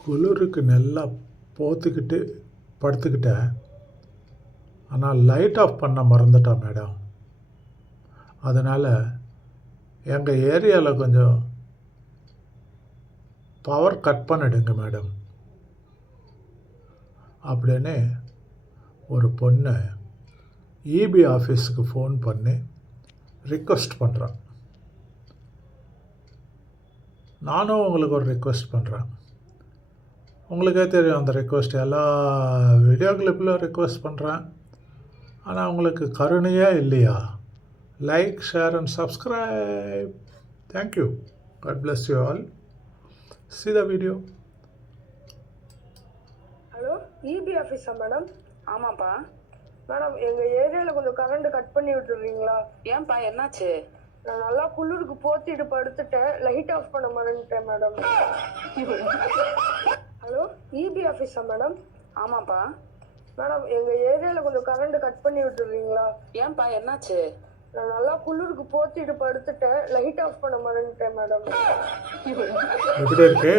குளிருக்கு நல்லா போத்திக்கிட்டு படுத்துக்கிட்டேன். ஆனால் லைட் ஆஃப் பண்ண மறந்துட்டேன் மேடம். அதனால் எங்கள் ஏரியாவில் கொஞ்சம் பவர் கட் பண்ணிடுங்க மேடம் அப்படின்னு ஒரு பொண்ணு இபி ஆஃபீஸுக்கு ஃபோன் பண்ணி ரிக்வெஸ்ட் பண்ணுறான். நானும் உங்களுக்கு ஒரு ரிக்வெஸ்ட் பண்ணுறேன். உங்களுக்கே தெரியும் அந்த ரிக்வெஸ்ட் எல்லா வீடியோ கிளிப்பிலும் ரிக்வெஸ்ட் பண்ணுறேன். ஆனால் உங்களுக்கு கருணையே இல்லையா? Like, share and subscribe. Thank you. God bless you all. See the video. Hello, EB ஆஃபீஸா மேடம்? ஆமாப்பா. மேடம், எங்கள் ஏரியாவில் கொஞ்சம் கரண்ட் கட் பண்ணி விட்டுறீங்களா? ஏன்பா, என்னாச்சு? நான் நல்லா குளிருக்கு போத்திட்டு படுத்துட்டேன், லைட் ஆஃப் பண்ண மறந்துட்டேன் மேடம். ஹலோ, இபி ஆஃபீஸா மேடம்? ஆமாப்பா. மேடம், எங்கள் ஏரியாவில் கொஞ்சம் கரண்ட் கட் பண்ணி விட்டுறீங்களா? ஏன்பா, என்னாச்சு? நான் நல்லா குளிருக்கு போத்திட்டு படுத்துட்டேன், லைட் ஆஃப் பண்ண மறந்துட்டேன் மேடம். எப்படி இருக்கு?